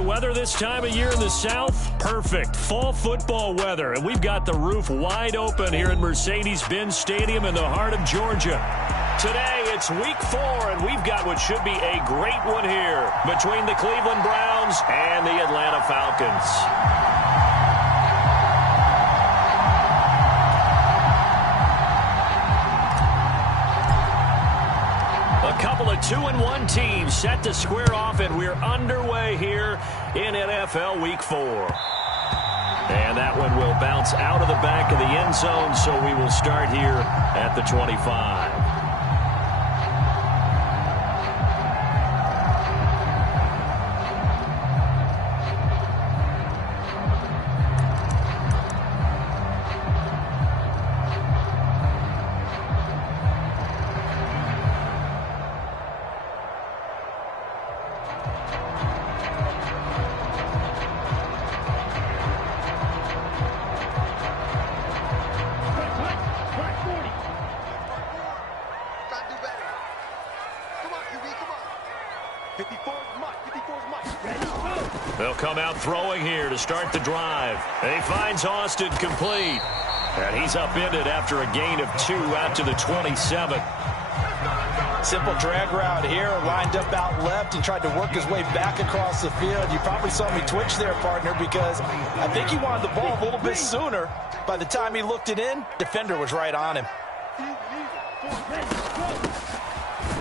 the weather this time of year in the South? Perfect. Fall football weather. And we've got the roof wide open here at Mercedes-Benz Stadium in the heart of Georgia. Today, it's week 4, and we've got what should be a great one here between the Cleveland Browns and the Atlanta Falcons. A couple of 2-1 teams set to square off, and we're underway here in NFL Week 4. And that one will bounce out of the back of the end zone, so we will start here at the 25. They'll come out throwing here to start the drive. And he finds Austin complete. And he's upended after a gain of 2 out to the 27. Simple drag route here, lined up out left and tried to work his way back across the field. You probably saw me twitch there, partner, because I think he wanted the ball a little bit sooner. By the time he looked it in, defender was right on him.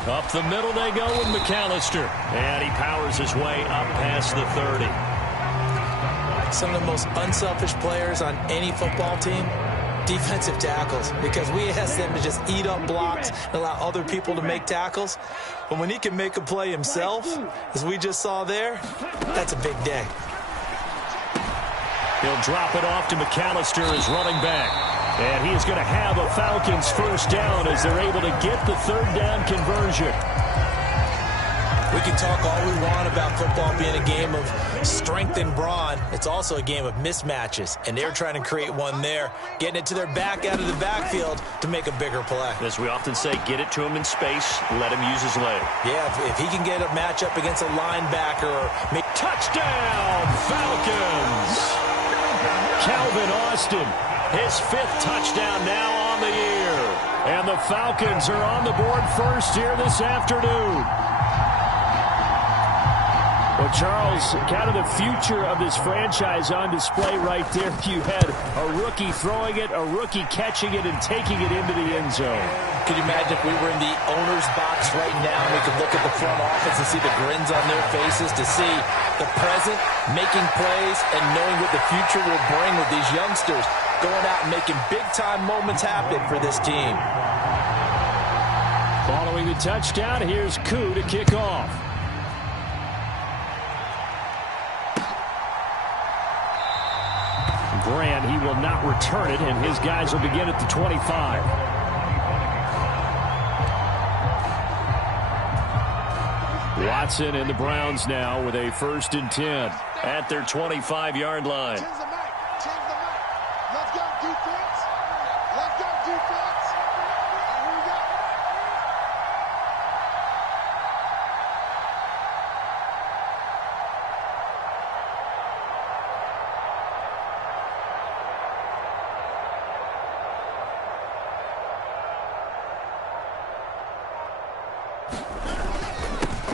Up the middle they go with McAllister. And he powers his way up past the 30. Some of the most unselfish players on any football team, defensive tackles, because we ask them to just eat up blocks and allow other people to make tackles. But when he can make a play himself, as we just saw there, that's a big day. He'll drop it off to McAllister as running back. And he is going to have a Falcons first down as they're able to get the third down conversion. We can talk all we want about football being a game of strength and brawn. It's also a game of mismatches, and they're trying to create one there, getting it to their back out of the backfield to make a bigger play. As we often say, get it to him in space, let him use his leg. Yeah, if he can get a matchup against a linebacker or make touchdown, Falcons! Calvin Austin, his 5th touchdown now on the year. And the Falcons are on the board first here this afternoon. Well, Charles, kind of the future of this franchise on display right there. You had a rookie throwing it, a rookie catching it, and taking it into the end zone. Could you imagine if we were in the owner's box right now and we could look at the front office and see the grins on their faces, to see the present making plays and knowing what the future will bring with these youngsters going out and making big-time moments happen for this team. Following the touchdown, here's Koo to kick off. Grant, he will not return it, and his guys will begin at the 25. Watson and the Browns now with a 1st and 10 at their 25-yard line.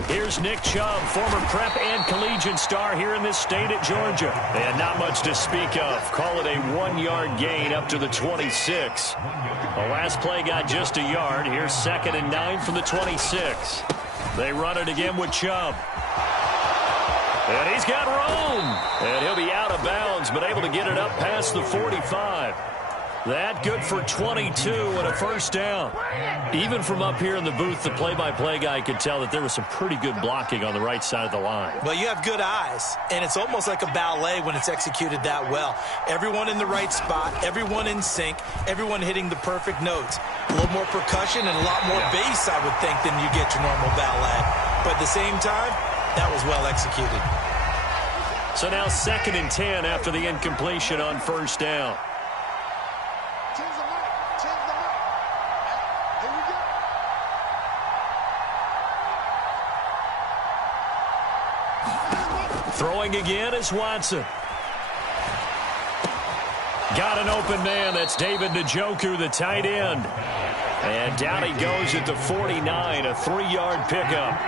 Here's Nick Chubb, former prep and collegiate star here in this state at Georgia. And not much to speak of. Call it a 1-yard gain up to the 26. The last play got just a yard. Here's 2nd and 9 from the 26. They run it again with Chubb. And he's got room. And he'll be out of bounds, but able to get it up past the 45. That good for 22 and a first down. Even from up here in the booth, the play-by-play guy could tell that there was some pretty good blocking on the right side of the line. Well, you have good eyes, and it's almost like a ballet when it's executed that well. Everyone in the right spot, everyone in sync, everyone hitting the perfect notes. A little more percussion and a lot more bass, I would think, than you get your normal ballet. But at the same time, that was well executed. So now 2nd and 10 after the incompletion on first down. Throwing again is Watson. Got an open man. That's David Njoku, the tight end. And down he goes at the 49, a 3-yard pickup.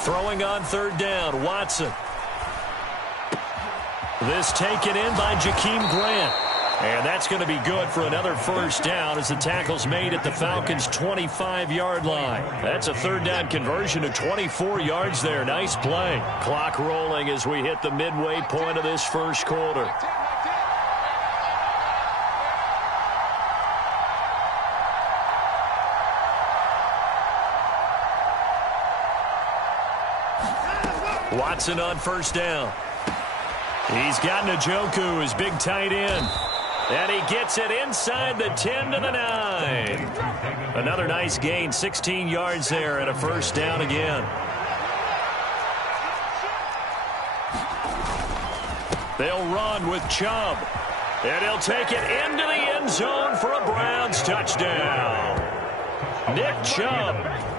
Throwing on third down, Watson. This taken in by Jakeem Grant. And that's going to be good for another first down as the tackle's made at the Falcons' 25-yard line. That's a third down conversion of 24 yards there. Nice play. Clock rolling as we hit the midway point of this first quarter. Watson on first down. He's got Njoku, his big tight end. And he gets it inside the 10 to the 9. Another nice gain, 16 yards there and a first down again. They'll run with Chubb. And he'll take it into the end zone for a Browns touchdown. Nick Chubb,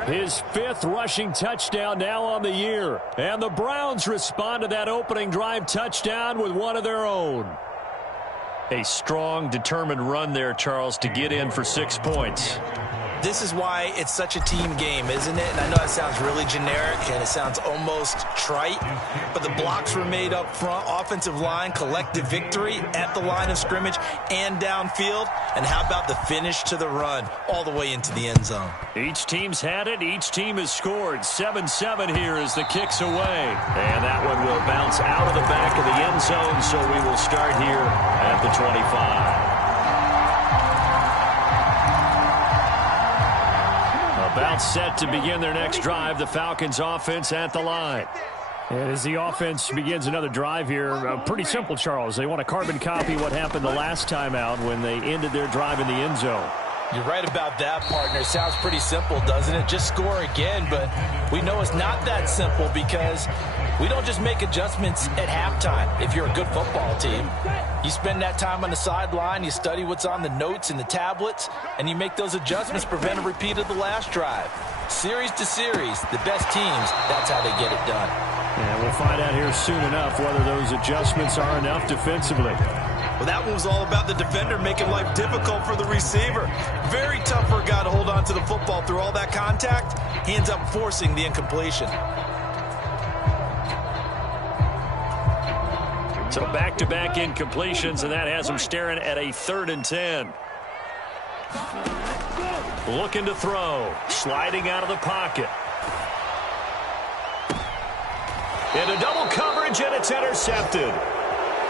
his 5th rushing touchdown now on the year. And the Browns respond to that opening drive touchdown with one of their own. A strong, determined run there, Charles, to get in for 6 points. This is why it's such a team game, isn't it? And I know it sounds really generic and it sounds almost trite, but the blocks were made up front, offensive line, collective victory at the line of scrimmage and downfield. And how about the finish to the run all the way into the end zone? Each team's had it. Each team has scored. 7-7 here as the kick's away. And that one will bounce out of the back of the end zone, so we will start here at the 25. About set to begin their next drive, the Falcons offense at the line. And as the offense begins another drive here, pretty simple, Charles. They want to carbon copy what happened the last time out when they ended their drive in the end zone. You're right about that, partner. Sounds pretty simple, doesn't it? Just score again, but we know it's not that simple because we don't just make adjustments at halftime if you're a good football team. You spend that time on the sideline, you study what's on the notes and the tablets, and you make those adjustments to prevent a repeat of the last drive. Series to series, the best teams, that's how they get it done. And we'll find out here soon enough whether those adjustments are enough defensively. Well, that one was all about the defender making life difficult for the receiver. Very tough for a guy to hold on to the football through all that contact. He ends up forcing the incompletion. So back-to-back incompletions, and that has him staring at a 3rd and 10. Looking to throw. Sliding out of the pocket. Into double coverage, and it's intercepted.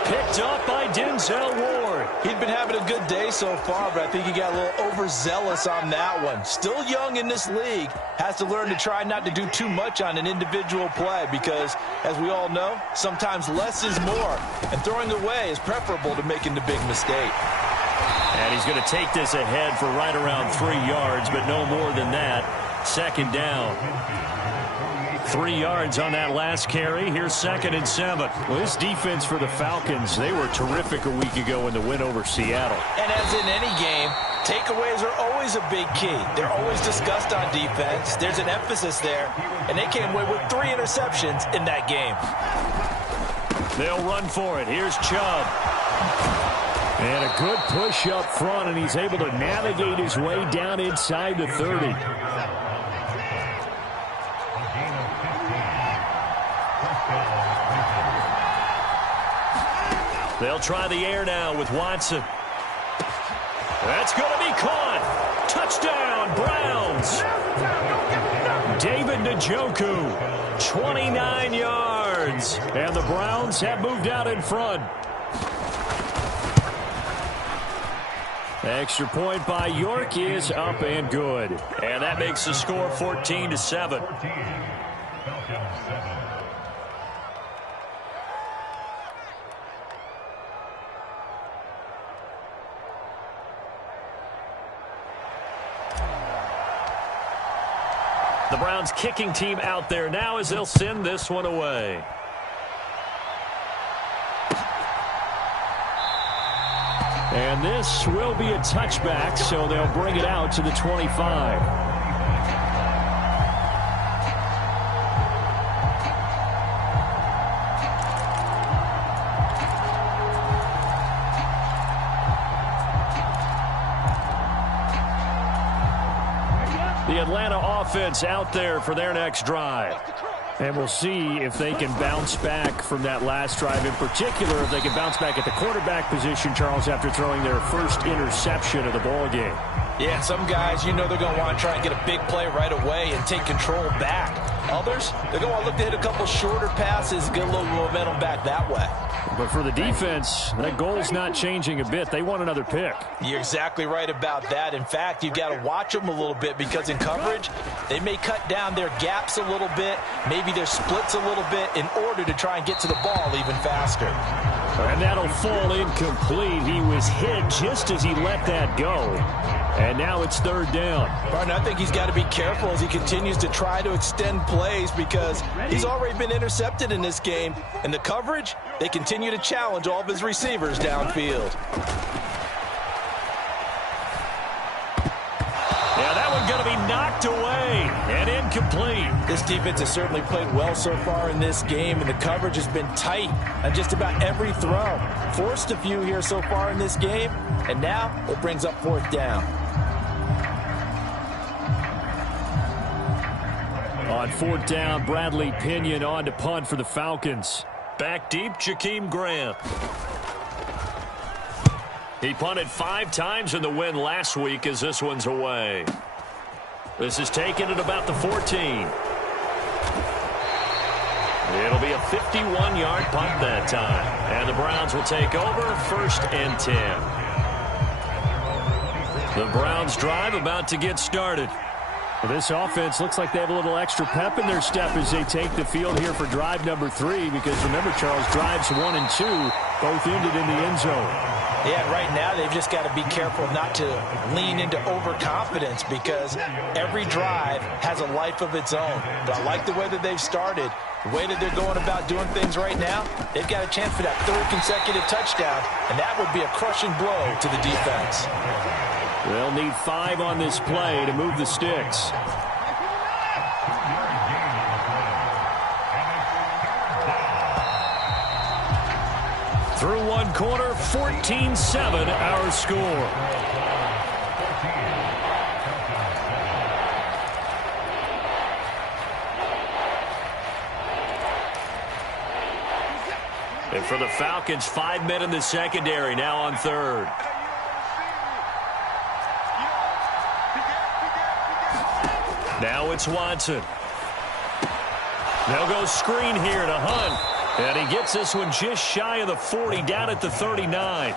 Picked up by Denzel Ward. He'd been having a good day so far, but I think he got a little overzealous on that one. Still young in this league. Has to learn to try not to do too much on an individual play because, as we all know, sometimes less is more. And throwing away is preferable to making the big mistake. And he's going to take this ahead for right around 3 yards, but no more than that. 2nd down. 3 yards on that last carry. Here's 2nd and 7. Well, this defense for the Falcons, they were terrific a week ago in the win over Seattle. And as in any game, takeaways are always a big key. They're always discussed on defense. There's an emphasis there, and they came away with 3 interceptions in that game. They'll run for it. Here's Chubb. And a good push up front, and he's able to navigate his way down inside the 30. They'll try the air now with Watson. That's going to be caught. Touchdown, Browns. David Njoku, 29 yards. And the Browns have moved out in front. Extra point by York is up and good. And that makes the score 14-7. The Browns kicking team out there now as they'll send this one away. And this will be a touchback, so they'll bring it out to the 25. The Atlanta offense out there for their next drive. And we'll see if they can bounce back from that last drive, in particular if they can bounce back at the quarterback position, Charles, after throwing their first interception of the ballgame. Yeah, some guys, you know they're going to want to try and get a big play right away and take control back. Others, they're going to look to hit a couple shorter passes, get a little momentum back that way. But for the defense, that goal's not changing a bit. They want another pick. You're exactly right about that. In fact, you've got to watch them a little bit because in coverage, they may cut down their gaps a little bit, maybe their splits a little bit in order to try and get to the ball even faster. And that'll fall incomplete. He was hit just as he let that go. And now it's third down. Martin, I think he's got to be careful as he continues to try to extend plays because he's already been intercepted in this game. And the coverage, they continue to challenge all of his receivers downfield. Yeah, that one's going to be knocked away and incomplete. This defense has certainly played well so far in this game, and the coverage has been tight on just about every throw. Forced a few here so far in this game, and now it brings up fourth down. On fourth down, Bradley Pinion on to punt for the Falcons. Back deep, Jakeem Grant. He punted 5 times in the win last week as this one's away. This is taken at about the 14. It'll be a 51-yard punt that time. And the Browns will take over, 1st and 10. The Browns drive about to get started. Well, this offense looks like they have a little extra pep in their step as they take the field here for drive number 3 because remember, Charles, drives 1 and 2 both ended in the end zone. Yeah, right now they've just got to be careful not to lean into overconfidence because every drive has a life of its own. But I like the way that they've started, the way that they're going about doing things right now. They've got a chance for that 3rd consecutive touchdown, and that would be a crushing blow to the defense. They'll need 5 on this play to move the sticks. Through one quarter, 14-7 our score. And for the Falcons, 5 men in the secondary now on 3rd. Now it's Watson. They'll go screen here to Hunt. And he gets this one just shy of the 40, down at the 39.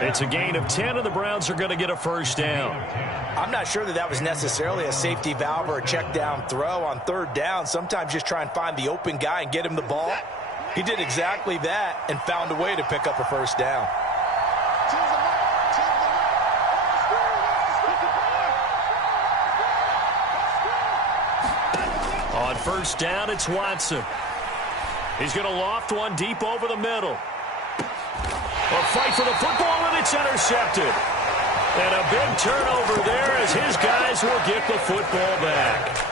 It's a gain of 10, and the Browns are going to get a 1st down. I'm not sure that that was necessarily a safety valve or a check down throw on 3rd down. Sometimes just try and find the open guy and get him the ball. He did exactly that and found a way to pick up a 1st down. On 1st down, it's Watson. He's going to loft one deep over the middle. A fight for the football, and it's intercepted. And a big turnover there as his guys will get the football back.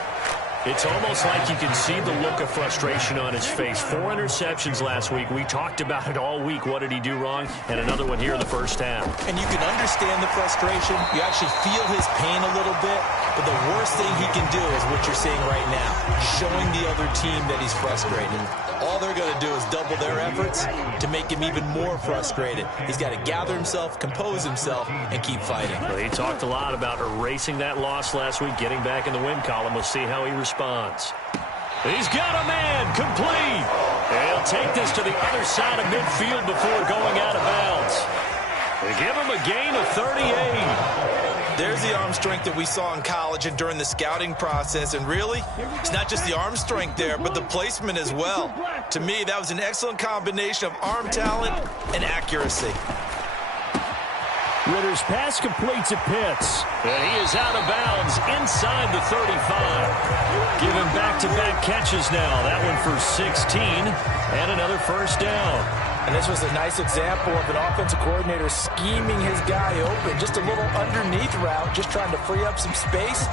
It's almost like you can see the look of frustration on his face. 4 interceptions last week. We talked about it all week. What did he do wrong? And another one here in the 1st half. And you can understand the frustration. You actually feel his pain a little bit. But the worst thing he can do is what you're seeing right now, showing the other team that he's frustrated. All they're going to do is double their efforts to make him even more frustrated. He's got to gather himself, compose himself, and keep fighting. Well, he talked a lot about erasing that loss last week, getting back in the win column. We'll see how he responds. He's got a man, complete. And he'll take this to the other side of midfield before going out of bounds. They give him a gain of 38. There's the arm strength that we saw in college and during the scouting process. And really, it's not just the arm strength there, but the placement as well. To me, that was an excellent combination of arm talent and accuracy. Ritter's pass completes at Pitts. And he is out of bounds inside the 35. Give him back-to-back catches now. That one for 16 and another 1st down. And this was a nice example of an offensive coordinator scheming his guy open. Just a little underneath route, just trying to free up some space,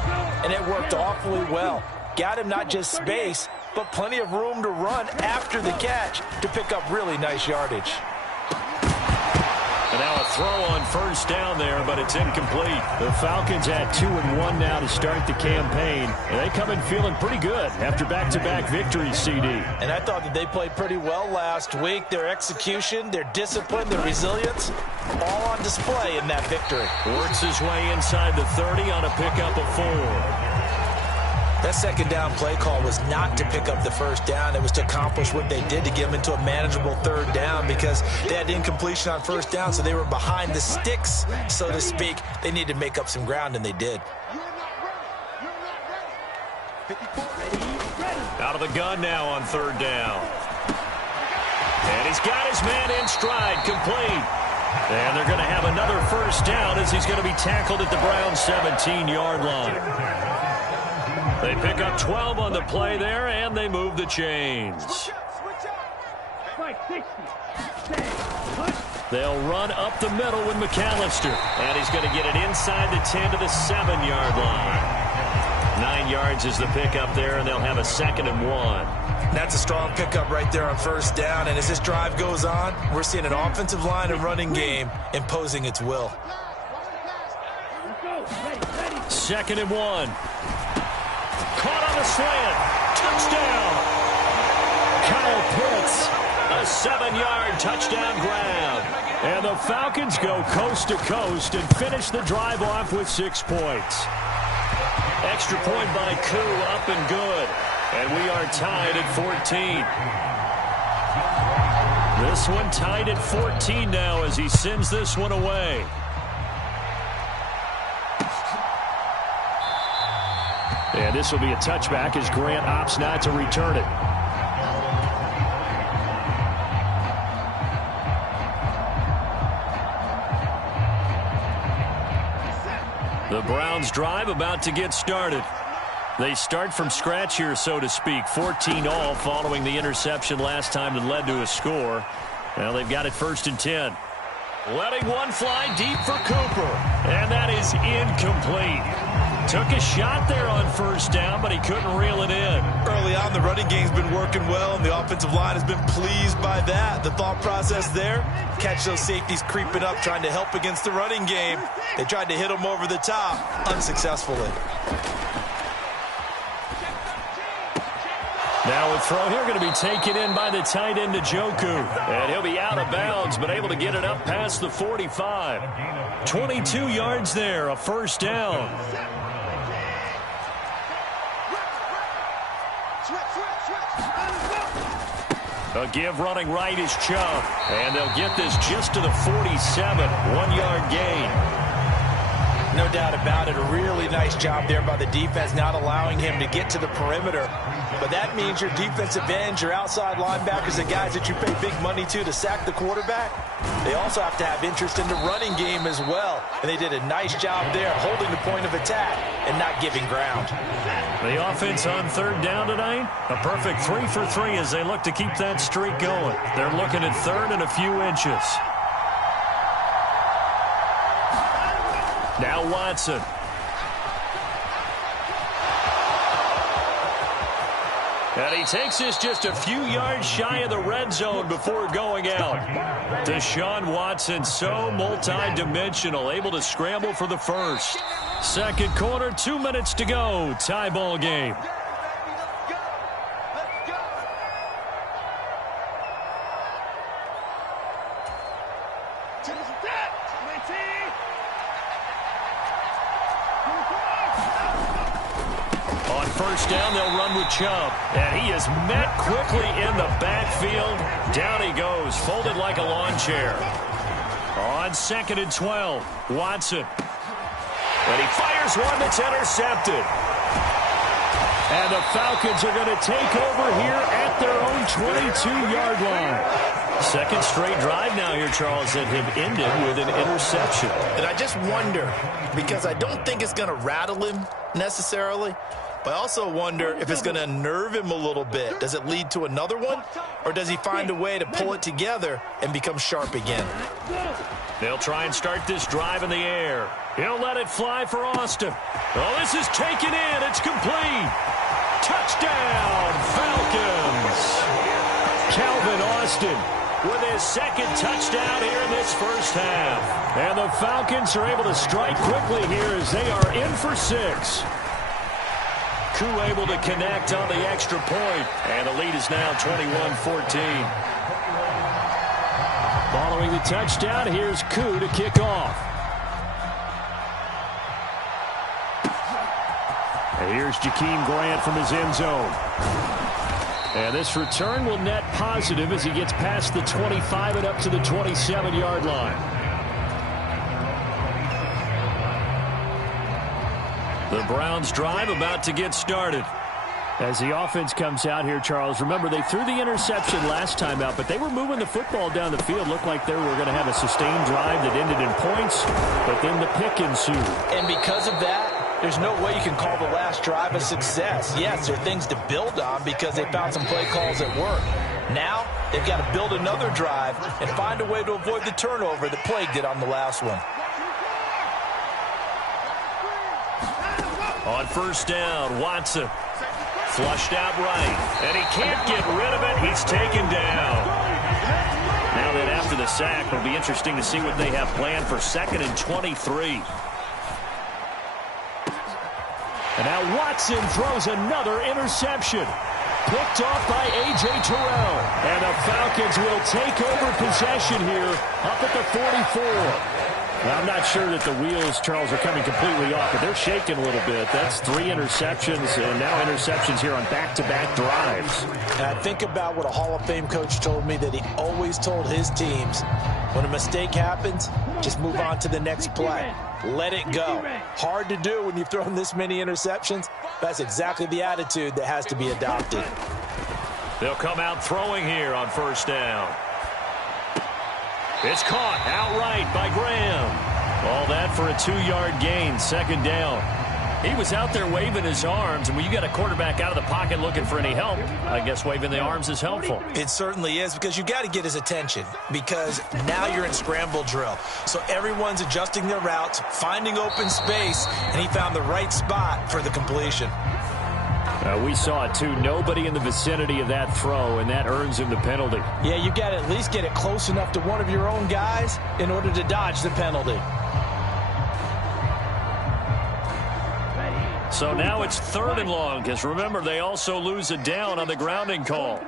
and it worked awfully well. Got him not just space, but plenty of room to run after the catch to pick up really nice yardage. And now a throw on first down there, but it's incomplete. The Falcons had 2-1 now to start the campaign. And they come in feeling pretty good after back-to-back victories, CD. And I thought that they played pretty well last week. Their execution, their discipline, their resilience, all on display in that victory. Works his way inside the 30 on a pickup of 4. That second down play call was not to pick up the first down. It was to accomplish what they did to get them into a manageable third down because they had incompletion on first down, so they were behind the sticks, so to speak. They needed to make up some ground, and they did. Out of the gun now on third down. And he's got his man in stride, complete. And they're going to have another first down as he's going to be tackled at the Browns' 17-yard line. They pick up 12 on the play there, and they move the chains. They'll run up the middle with McAllister. And he's going to get it inside the 10 to the 7-yard line. 9 yards is the pickup there, and they'll have a 2nd and 1. That's a strong pickup right there on first down. And as this drive goes on, we're seeing an offensive line and running game imposing its will. 2nd and 1. Caught on a slant. Touchdown. Kyle Pitts, a 7-yard touchdown grab. And the Falcons go coast to coast and finish the drive off with 6 points. Extra point by Koo, up and good. And we are tied at 14. This one tied at 14 now as he sends this one away. And this will be a touchback as Grant opts not to return it. The Browns drive about to get started. They start from scratch here, so to speak. 14-all following the interception last time that led to a score. Now they've got it 1st and 10. Letting one fly deep for Cooper. And that is incomplete. Took a shot there on first down, but he couldn't reel it in. Early on, the running game's been working well, and the offensive line has been pleased by that. The thought process there, catch those safeties creeping up, trying to help against the running game. They tried to hit them over the top, unsuccessfully. Now a throw here going to be taken in by the tight end Njoku. And he'll be out of bounds, but able to get it up past the 45. 22 yards there, a first down. A give running right is Chubb. And they'll get this just to the 47. 1-yard gain. No doubt about it. A really nice job there by the defense, not allowing him to get to the perimeter. But that means your defensive ends, your outside linebackers, the guys that you pay big money to sack the quarterback, they also have to have interest in the running game as well. And they did a nice job there, holding the point of attack and not giving ground. The offense on third down tonight, a perfect 3 for 3 as they look to keep that streak going. They're looking at third and a few inches. Now Watson. And he takes this just a few yards shy of the red zone before going out. Deshaun Watson, so multi-dimensional, able to scramble for the first. Second quarter, 2 minutes to go. Tie ball game. First down, they'll run with Chubb. And he is met quickly in the backfield. Down he goes, folded like a lawn chair. On 2nd and 12, Watson. And he fires one that's intercepted. And the Falcons are going to take over here at their own 22-yard line. Second straight drive now here, Charles, that have ended with an interception. And I just wonder, because I don't think it's going to rattle him necessarily, But I also wonder if it's going to unnerve him a little bit. Does it lead to another one? Or does he find a way to pull it together and become sharp again? They'll try and start this drive in the air. He'll let it fly for Austin. Oh, this is taken in. It's complete. Touchdown, Falcons. Calvin Austin with his second touchdown here in this first half. And the Falcons are able to strike quickly here as they are in for 6. Koo able to connect on the extra point. And the lead is now 21-14. Following the touchdown, here's Koo to kick off. And here's Jakeem Grant from his end zone. And this return will net positive as he gets past the 25 and up to the 27-yard line. The Browns drive about to get started. As the offense comes out here, Charles, remember they threw the interception last time out, but they were moving the football down the field. Looked like they were going to have a sustained drive that ended in points, but then the pick ensued. And because of that, there's no way you can call the last drive a success. Yes, there are things to build on because they found some play calls that work. Now, they've got to build another drive and find a way to avoid the turnover that plagued it on the last one. On first down, Watson. Flushed out right, and he can't get rid of it. He's taken down. Now that after the sack, it'll be interesting to see what they have planned for 2nd and 23. And now Watson throws another interception. Picked off by A.J. Terrell. And the Falcons will take over possession here up at the 44. Well, I'm not sure that the wheels, Charles, are coming completely off, but they're shaking a little bit. That's 3 interceptions, and now interceptions here on back-to-back drives. And I think about what a Hall of Fame coach told me that he always told his teams, when a mistake happens, just move on to the next play. Let it go. Hard to do when you've thrown this many interceptions. That's exactly the attitude that has to be adopted. They'll come out throwing here on first down. It's caught outright by Graham. All that for a 2-yard gain, 2nd down. He was out there waving his arms, and when you got a quarterback out of the pocket looking for any help, I guess waving the arms is helpful. It certainly is, because you got to get his attention, because now you're in scramble drill. So everyone's adjusting their routes, finding open space, and he found the right spot for the completion. We saw it, too. Nobody in the vicinity of that throw, and that earns him the penalty. Yeah, you got to at least get it close enough to one of your own guys in order to dodge the penalty. So now it's 3rd and long, because remember, they also lose a down on the grounding call.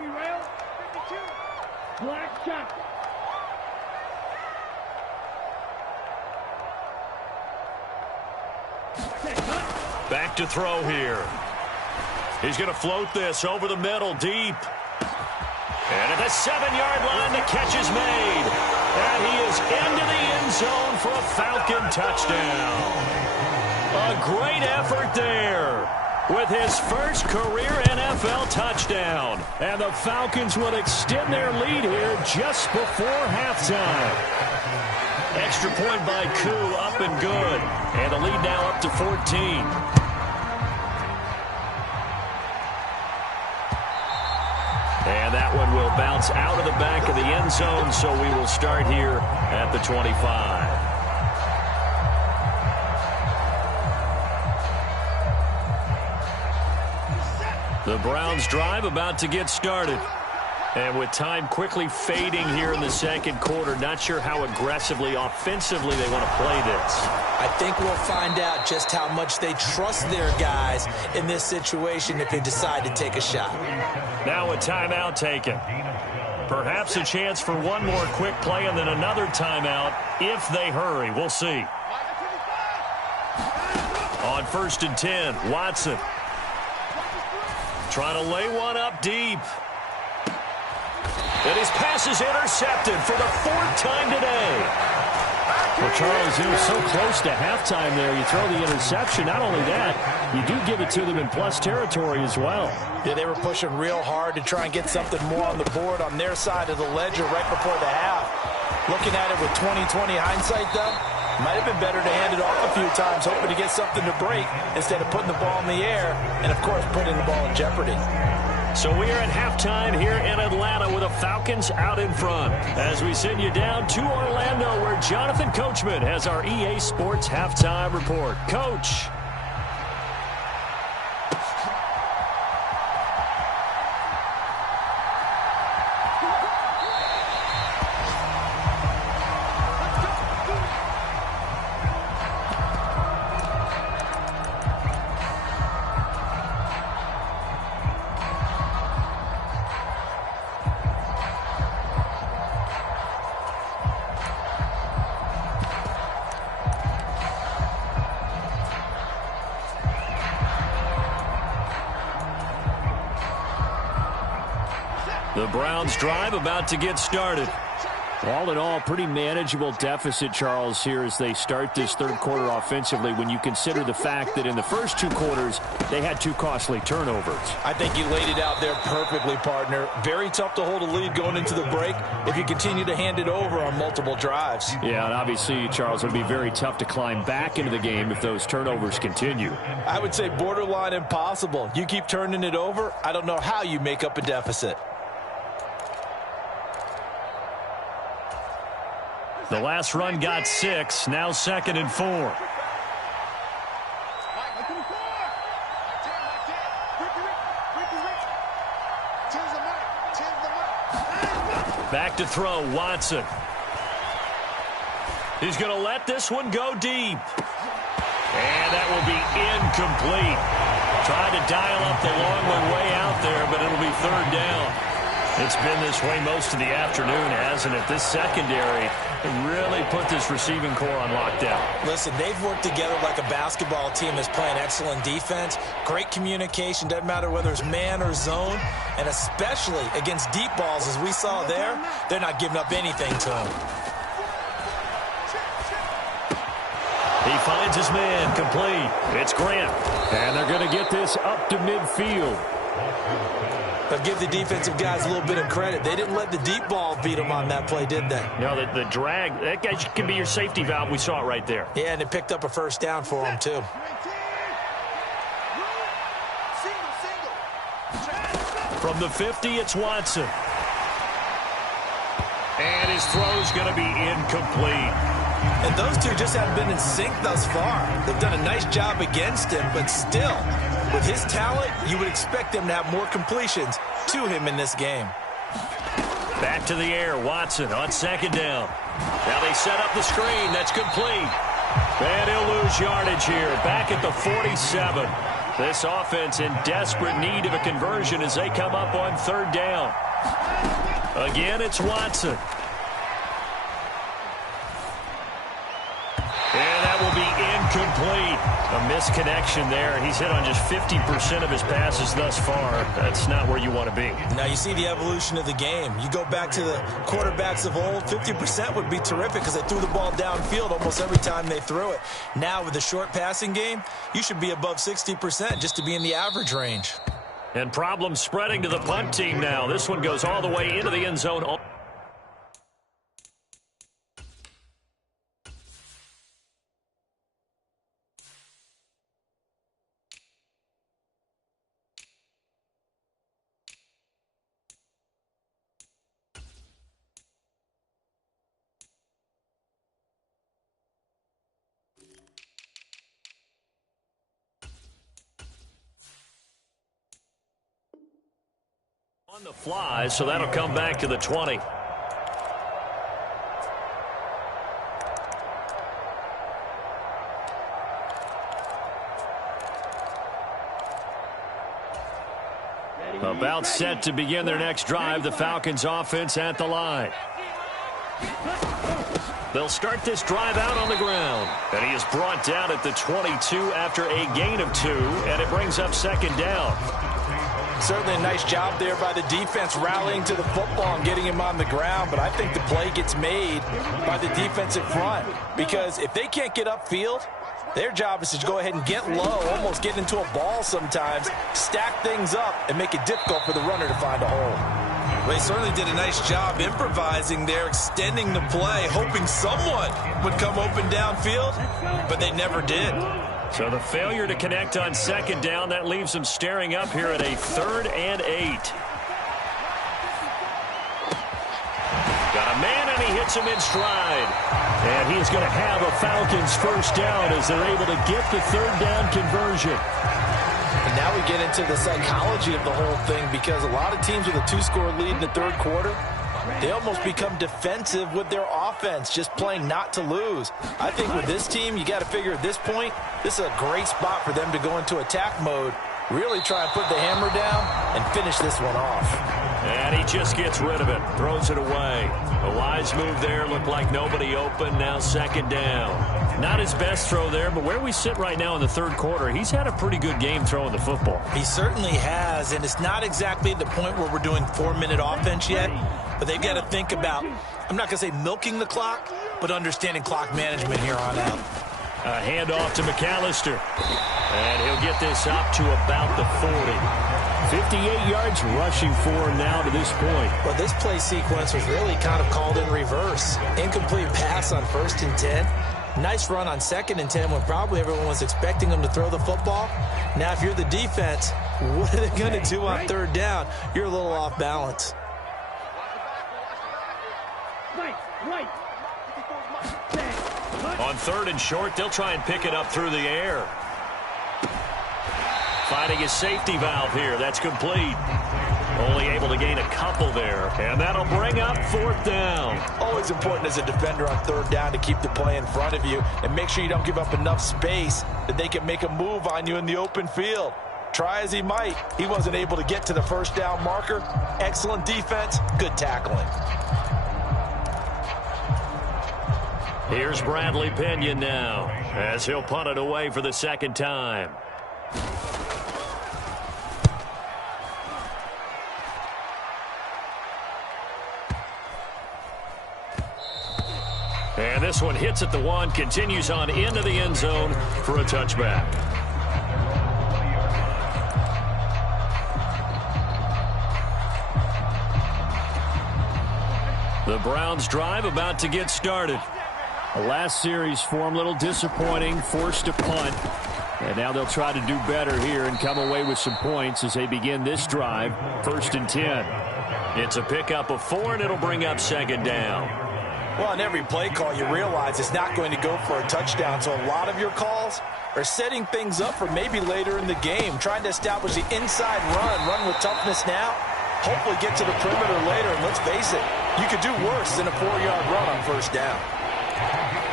Back to throw here. He's going to float this over the middle, deep. And at the 7-yard line, the catch is made. And he is into the end zone for a Falcon touchdown. A great effort there with his first career NFL touchdown. And the Falcons will extend their lead here just before halftime. Extra point by Koo, up and good. And the lead now up to 14. And that one will bounce out of the back of the end zone, so we will start here at the 25. The Browns drive about to get started. And with time quickly fading here in the 2nd quarter, not sure how aggressively, offensively they want to play this. I think we'll find out just how much they trust their guys in this situation if they decide to take a shot. Now a timeout taken. Perhaps a chance for one more quick play and then another timeout if they hurry. We'll see. On 1st and 10, Watson. Trying to lay one up deep. And his pass is intercepted for the 4th time today. Well, Charles, he was so close to halftime there. You throw the interception. Not only that, you do give it to them in plus territory as well. Yeah, they were pushing real hard to try and get something more on the board on their side of the ledger right before the half. Looking at it with 20/20 hindsight, though, Might have been better to hand it off a few times, hoping to get something to break instead of putting the ball in the air and, of course, putting the ball in jeopardy. So we are at halftime here in Atlanta with the Falcons out in front. As we send you down to Orlando, where Jonathan Coachman has our EA Sports halftime report. Coach. The Browns drive about to get started. All in all, pretty manageable deficit, Charles, here as they start this third quarter offensively when you consider the fact that in the first two quarters, they had two costly turnovers. I think you laid it out there perfectly, partner. Very tough to hold a lead going into the break if you continue to hand it over on multiple drives. Yeah, and obviously, Charles, it would be very tough to climb back into the game if those turnovers continue. I would say borderline impossible. You keep turning it over, I don't know how you make up a deficit. The last run got 6, now 2nd and 4. Back to throw, Watson. He's going to let this one go deep. And that will be incomplete. Tried to dial up the long one way out there, but it'll be 3rd down. It's been this way most of the afternoon, hasn't it? This secondary really put this receiving core on lockdown. Listen, they've worked together like a basketball team that's playing excellent defense. Great communication, doesn't matter whether it's man or zone. And especially against deep balls, as we saw there, they're not giving up anything to him. He finds his man, complete. It's Grant. And they're going to get this up to midfield. But give the defensive guys a little bit of credit. They didn't let the deep ball beat them on that play, did they? No, the drag, that guy can be your safety valve. We saw it right there. Yeah, and it picked up a 1st down for them, too. From the 50, it's Watson. And his throw's going to be incomplete. And those two just haven't been in sync thus far. They've done a nice job against him, but still, with his talent, you would expect them to have more completions to him in this game. Back to the air, Watson on 2nd down. Now they set up the screen. That's complete. And he'll lose yardage here. Back at the 47. This offense in desperate need of a conversion as they come up on 3rd down. Again, it's Watson. And that will be incomplete. A misconnection there. He's hit on just 50% of his passes thus far. That's not where you want to be. Now you see the evolution of the game. You go back to the quarterbacks of old, 50% would be terrific because they threw the ball downfield almost every time they threw it. Now with the short passing game, you should be above 60% just to be in the average range. And problems spreading to the punt team now. This one goes all the way into the end zone. On the fly, so that'll come back to the 20. About set to begin their next drive, the Falcons offense at the line. They'll start this drive out on the ground. And he is brought down at the 22 after a gain of 2, and it brings up 2nd down. Certainly a nice job there by the defense rallying to the football and getting him on the ground, but I think the play gets made by the defensive front because if they can't get upfield, their job is to go ahead and get low, almost get into a ball sometimes, stack things up, and make it difficult for the runner to find a hole. Well, he certainly did a nice job improvising there, extending the play, hoping someone would come open downfield, but they never did. So the failure to connect on second down, that leaves them staring up here at a 3rd and 8. Got a man, and he hits him in stride. And he is going to have a Falcons first down as they're able to get the 3rd down conversion. And now we get into the psychology of the whole thing, because a lot of teams with a 2-score lead in the 3rd quarter, they almost become defensive with their offense, just playing not to lose. I think with this team, you got to figure at this point, this is a great spot for them to go into attack mode, really try and put the hammer down and finish this one off. And he just gets rid of it, throws it away. A wise move there, looked like nobody open, now 2nd down. Not his best throw there, but where we sit right now in the 3rd quarter, he's had a pretty good game throwing the football. He certainly has, and it's not exactly the point where we're doing 4-minute offense yet, but they've got to think about, I'm not going to say milking the clock, but understanding clock management here on out. A handoff to McAllister, and he'll get this up to about the 40. 58 yards rushing for him now to this point. Well, this play sequence was really kind of called in reverse. Incomplete pass on 1st and 10. Nice run on 2nd and 10 when probably everyone was expecting him to throw the football. Now, if you're the defense, what are they going to do on 3rd down? You're a little off balance. On 3rd and short, they'll try and pick it up through the air. Finding a safety valve here. That's complete. Only able to gain a couple there. And that'll bring up 4th down. Always important as a defender on 3rd down to keep the play in front of you and make sure you don't give up enough space that they can make a move on you in the open field. Try as he might, he wasn't able to get to the 1st down marker. Excellent defense, good tackling. Here's Bradley Pinion now, as he'll punt it away for the 2nd time. And this one hits at the 1, continues on into the end zone for a touchback. The Browns drive about to get started. The last series for him, a little disappointing, forced to punt. And now they'll try to do better here and come away with some points as they begin this drive, 1st and 10. It's a pickup of 4, and it'll bring up 2nd down. Well, on every play call, you realize it's not going to go for a touchdown, so a lot of your calls are setting things up for maybe later in the game, trying to establish the inside run with toughness now, hopefully get to the perimeter later, and let's face it, you could do worse than a 4-yard run on 1st down.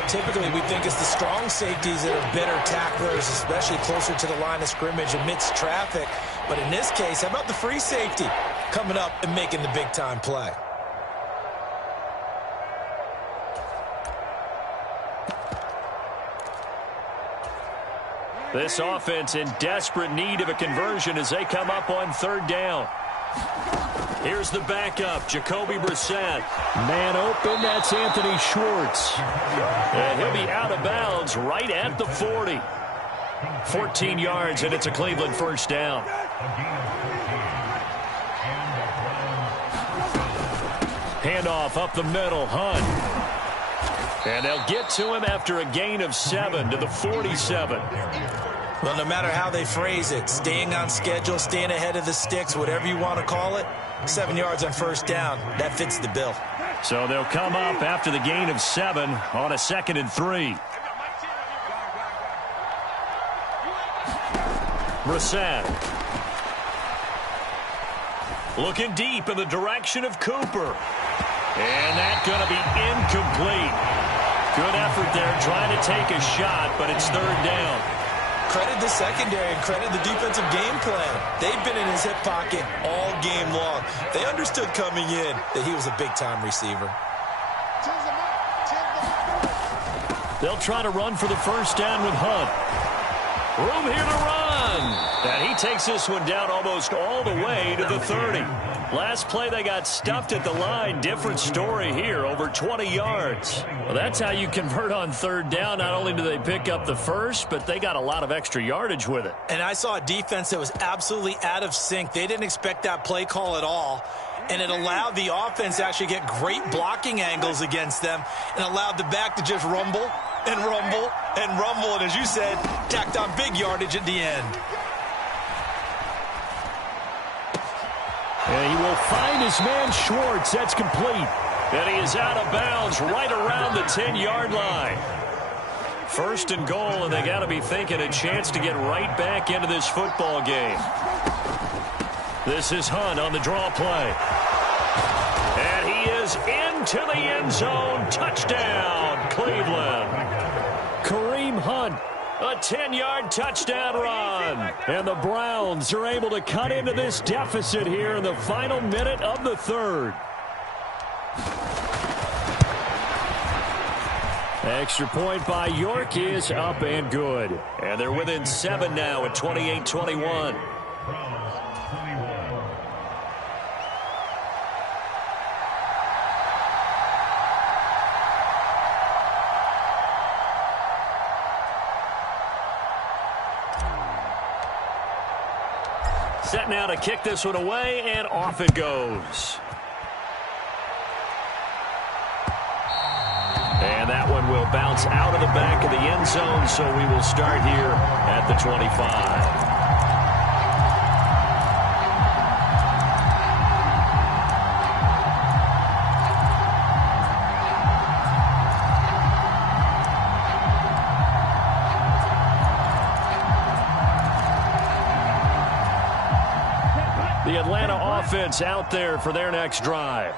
Typically, we think it's the strong safeties that are better tacklers, especially closer to the line of scrimmage amidst traffic. But in this case, how about the free safety coming up and making the big-time play? This offense in desperate need of a conversion as they come up on 3rd down. Here's the backup, Jacoby Brissett. Man open, that's Anthony Schwartz. And he'll be out of bounds right at the 40. 14 yards, and it's a Cleveland 1st down. Handoff up the middle, Hunt. And they'll get to him after a gain of 7 to the 47. Well, no matter how they phrase it, staying on schedule, staying ahead of the sticks, whatever you want to call it, 7 yards on 1st down, that fits the bill. So they'll come up after the gain of 7 on a 2nd and 3. Brissett. Looking deep in the direction of Cooper. And that's going to be incomplete. Good effort there trying to take a shot, but it's 3rd down. Credit the secondary and credit the defensive game plan. They've been in his hip pocket all game long. They understood coming in that he was a big-time receiver. They'll try to run for the 1st down with Hunt. Room here to run. And he takes this one down almost all the way to the 30. Last play, they got stuffed at the line. Different story here, over 20 yards. Well, that's how you convert on 3rd down. Not only do they pick up the 1st, but they got a lot of extra yardage with it. And I saw a defense that was absolutely out of sync. They didn't expect that play call at all. and it allowed the offense to actually get great blocking angles against them and allowed the back to just rumble and rumble and rumble, and as you said, tacked on big yardage at the end. And he will find his man Schwartz. That's complete. And he is out of bounds right around the 10-yard line. First and goal, and they got to be thinking a chance to get right back into this football game. This is Hunt on the draw play. And he is into the end zone. Touchdown, Cleveland. Kareem Hunt. A 10-yard touchdown run. And the Browns are able to cut into this deficit here in the final minute of the third. Extra point by York is up and good. And they're within 7 now at 28-21. Set now to kick this one away, and off it goes. And that one will bounce out of the back of the end zone, so we will start here at the 25. The Atlanta offense out there for their next drive.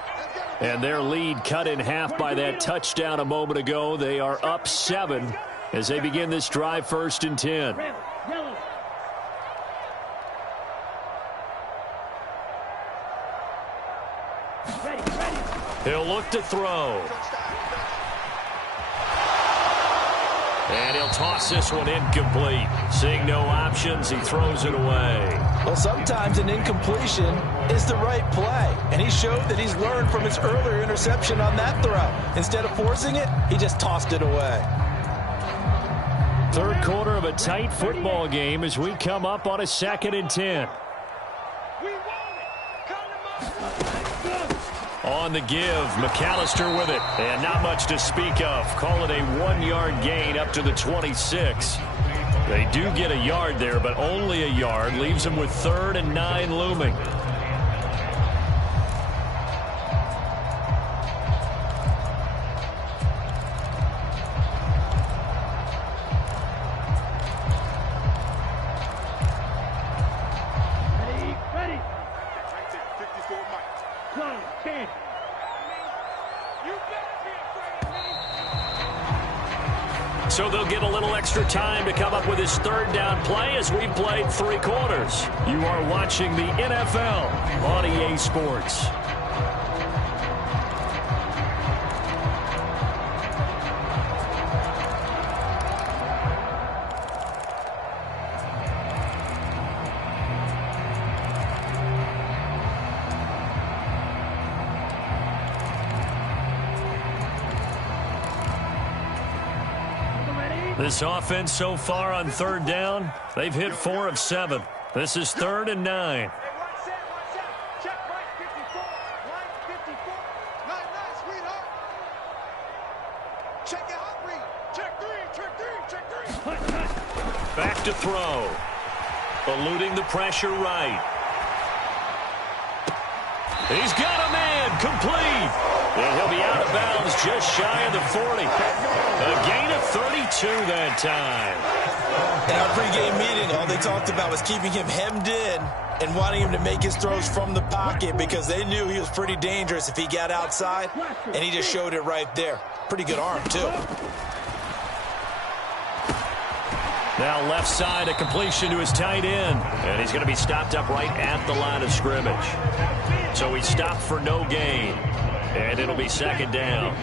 And their lead cut in half by that touchdown a moment ago. They are up 7 as they begin this drive, 1st and 10. He'll look to throw. And he'll toss this one incomplete. Seeing no options, he throws it away. Well, sometimes an incompletion is the right play, and he showed that he's learned from his earlier interception on that throw. Instead of forcing it, he just tossed it away. Third quarter of a tight football game as we come up on a 2nd and 10. On the give, McAllister with it. And not much to speak of. Call it a 1-yard gain up to the 26. They do get a yard there, but only a yard. Leaves them with 3rd and 9 looming. So they'll get a little extra time to come up with his 3rd down play as we've played 3 quarters. You are watching the NFL on EA Sports. This offense so far on 3rd down, they've hit 4 of 7. This is 3rd and 9. Back to throw. Eluding the pressure right. He's got a man, complete. And he'll be out of bounds just shy of the 40. A gain of 32 that time. In our pregame meeting, all they talked about was keeping him hemmed in and wanting him to make his throws from the pocket because they knew he was pretty dangerous if he got outside, and he just showed it right there. Pretty good arm, too. Now left side, a completion to his tight end. And he's going to be stopped up right at the line of scrimmage. So he stopped for no gain. And it'll be 2nd down.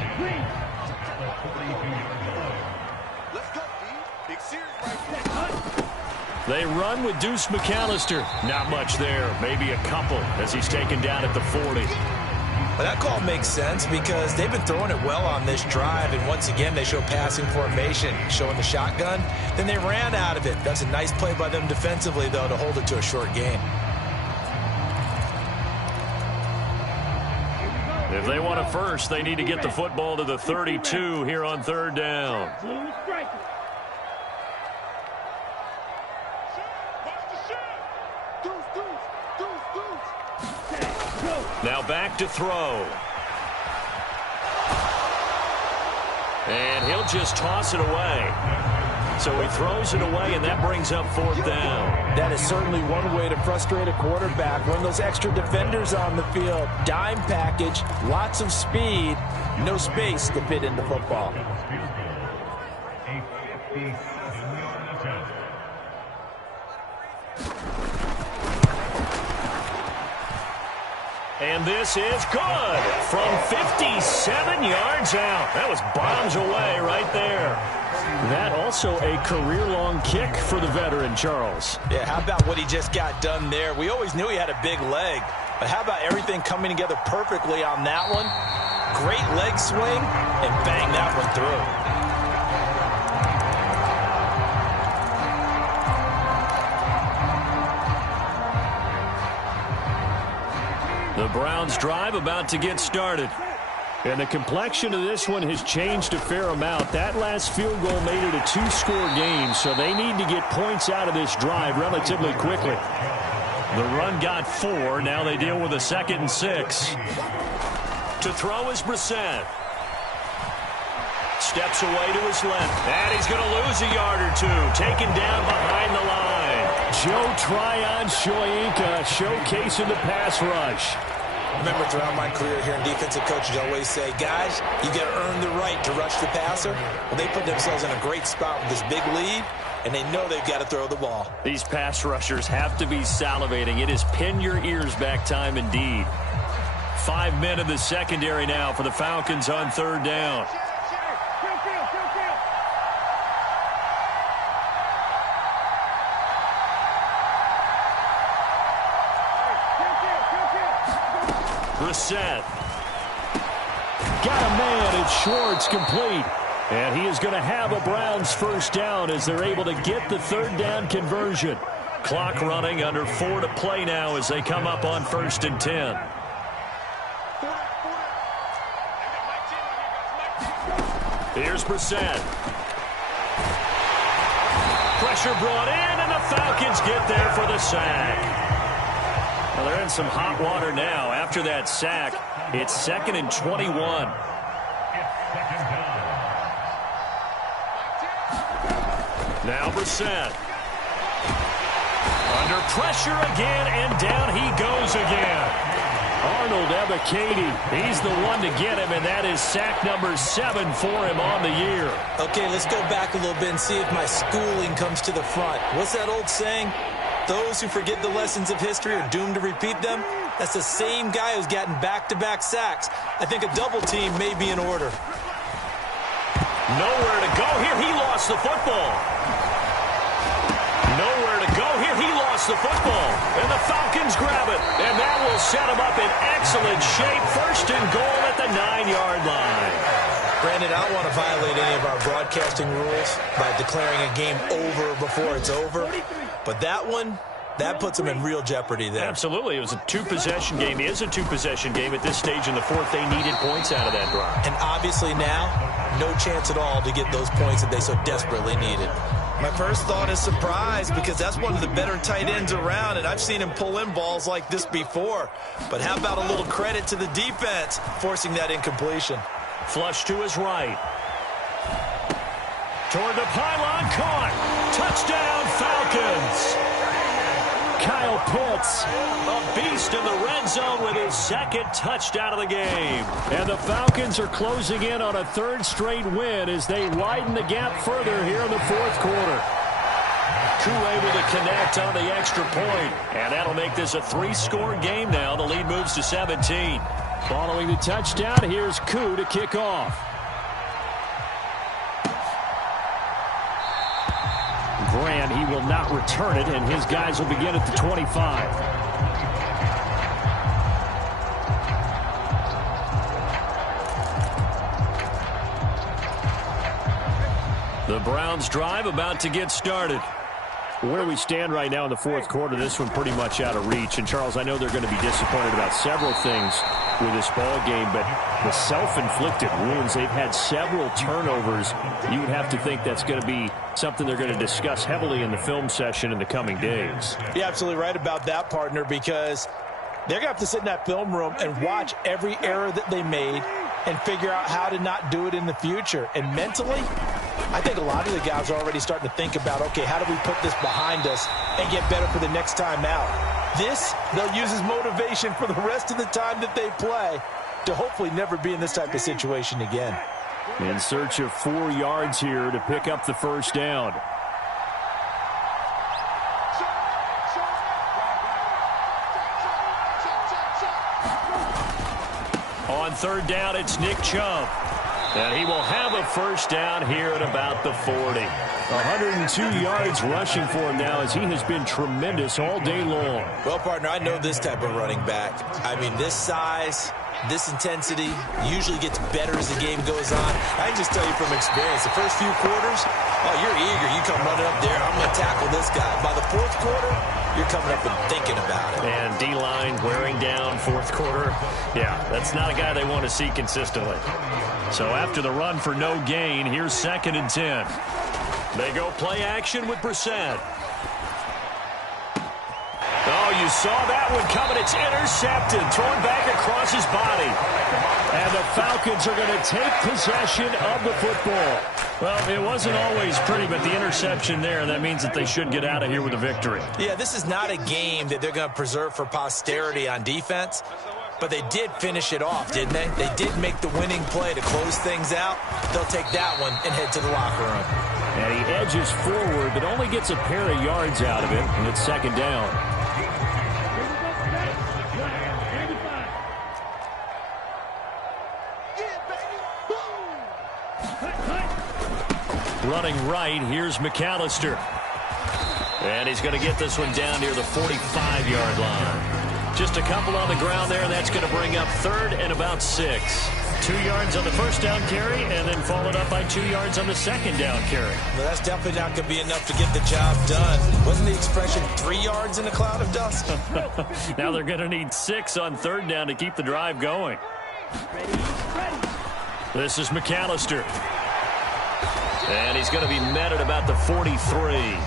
They run with Deuce McAllister. Not much there. Maybe a couple as he's taken down at the 40. Well, that call makes sense because they've been throwing it well on this drive, and once again they show passing formation, showing the shotgun. Then they ran out of it. That's a nice play by them defensively, though, to hold it to a short gain. If they want a first, they need to get the football to the 32 here on third down. Now back to throw. And he'll just toss it away. So he throws it away, and that brings up fourth down. That is certainly one way to frustrate a quarterback. Run those extra defenders on the field. Dime package, lots of speed, no space to fit into football. And this is good from 57 yards out. That was bombs away right there. That also a career-long kick for the veteran, Charles. Yeah, how about what he just got done there? We always knew he had a big leg, but how about everything coming together perfectly on that one? Great leg swing, and bang that one through. The Browns drive about to get started. And the complexion of this one has changed a fair amount. That last field goal made it a two-score game, so they need to get points out of this drive relatively quickly. The run got 4. Now they deal with a 2nd and 6. To throw is Brissett. Steps away to his left. And he's going to lose a yard or two. Taken down behind the line. Joe Tryon-Shoyinka showcasing the pass rush. Remember, throughout my career here in defensive coaches, I always say, guys, you got to earn the right to rush the passer. Well, they put themselves in a great spot with this big lead, and they know they've got to throw the ball. These pass rushers have to be salivating. It is pin your ears back time indeed. 5 men in the secondary now for the Falcons on third down. Brissett. Got a man, it's Schwartz, complete. And he is going to have a Browns first down as they're able to get the third down conversion. Clock running, under 4 to play now as they come up on 1st and 10. Here's Brissett. Pressure brought in, and the Falcons get there for the sack. Well, they're in some hot water now. After that sack, it's 2nd and 21. Now Brissett. Under pressure again, and down he goes again. Arnold Ebiketie, he's the one to get him, and that is sack number 7 for him on the year. Okay, let's go back a little bit and see if my schooling comes to the front. What's that old saying? Those who forget the lessons of history are doomed to repeat them. That's the same guy who's gotten back-to-back sacks. I think a double team may be in order. Nowhere to go here. He lost the football. Nowhere to go here. He lost the football. And the Falcons grab it. And that will set him up in excellent shape. 1st and goal at the 9-yard line. Brandon, I don't want to violate any of our broadcasting rules by declaring a game over before it's over. But that one, that puts them in real jeopardy there. Absolutely. It was a two-possession game. It is a two-possession game at this stage in the 4th. They needed points out of that drive. And obviously now, no chance at all to get those points that they so desperately needed. My first thought is surprise, because that's one of the better tight ends around, and I've seen him pull in balls like this before. But how about a little credit to the defense forcing that incompletion? Flush to his right. Toward the pylon, caught. Touchdown, Falcons. Kyle Pitts, a beast in the red zone with his 2nd touchdown of the game. And the Falcons are closing in on a 3rd straight win as they widen the gap further here in the 4th quarter. Koo able to connect on the extra point, and that'll make this a 3-score game now. The lead moves to 17. Following the touchdown, here's Koo to kick off. Grant, he will not return it, and his guys will begin at the 25. The Browns drive about to get started. Where we stand right now in the fourth quarter, this one pretty much out of reach. And, Charles, I know they're going to be disappointed about several things with this ball game, but the self-inflicted wounds, they've had several turnovers. You would have to think that's going to be something they're going to discuss heavily in the film session in the coming days. You're absolutely right about that, partner, because they're going to have to sit in that film room and watch every error that they made and figure out how to not do it in the future. And mentally, I think a lot of the guys are already starting to think about, okay, how do we put this behind us and get better for the next time out? This, they'll use as motivation for the rest of the time that they play to hopefully never be in this type of situation again. In search of 4 yards here to pick up the first down. On third down, it's Nick Chubb. And he will have a first down here at about the 40. 102 yards rushing for him now as he has been tremendous all day long. Well, partner, I know this type of running back. I mean, this size, this intensity usually gets better as the game goes on. I can just tell you from experience, the first few quarters, oh, you're eager. You come running up there, I'm going to tackle this guy. By the fourth quarter, you're coming up and thinking about it. And D-line wearing down fourth quarter. Yeah, that's not a guy they want to see consistently. So after the run for no gain, here's 2nd and 10. They go play action with Brissett. Oh, you saw that one coming. It's intercepted, thrown back across his body. And the Falcons are going to take possession of the football. Well, it wasn't always pretty, but the interception there, that means that they should get out of here with a victory. Yeah, this is not a game that they're going to preserve for posterity on defense. But they did finish it off, didn't they? They did make the winning play to close things out. They'll take that one and head to the locker room. And he edges forward, but only gets a pair of yards out of it, and it's 2nd down. Running right, here's McAllister. And he's going to get this one down near the 45-yard line. Just a couple on the ground there, and that's going to bring up 3rd and about 6. 2 yards on the first down carry, and then followed up by 2 yards on the second down carry. Well, that's definitely not going to be enough to get the job done. Wasn't the expression 3 yards in a cloud of dust? Now they're going to need 6 on 3rd down to keep the drive going. This is McAllister. And he's going to be met at about the 43.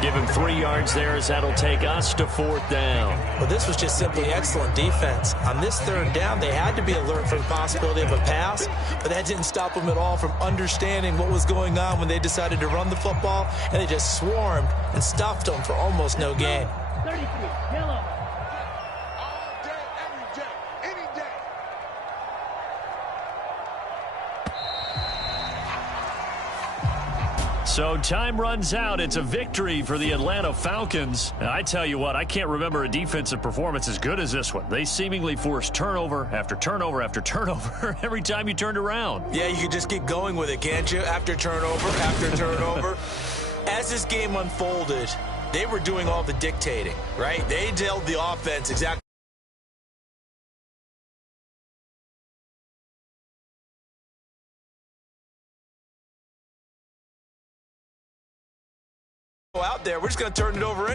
Give him 3 yards there as that'll take us to 4th down. Well, this was just simply excellent defense. On this 3rd down, they had to be alert for the possibility of a pass, but that didn't stop them at all from understanding what was going on when they decided to run the football, and they just swarmed and stuffed them for almost no gain. 33, yellow. So time runs out. It's a victory for the Atlanta Falcons. And I tell you what, I can't remember a defensive performance as good as this one. They seemingly forced turnover after turnover after turnover every time you turned around. Yeah, you could just keep going with it, can't you? After turnover, after turnover. As this game unfolded, they were doing all the dictating, right? They dealt the offense exactly out there. We're just going to turn it over.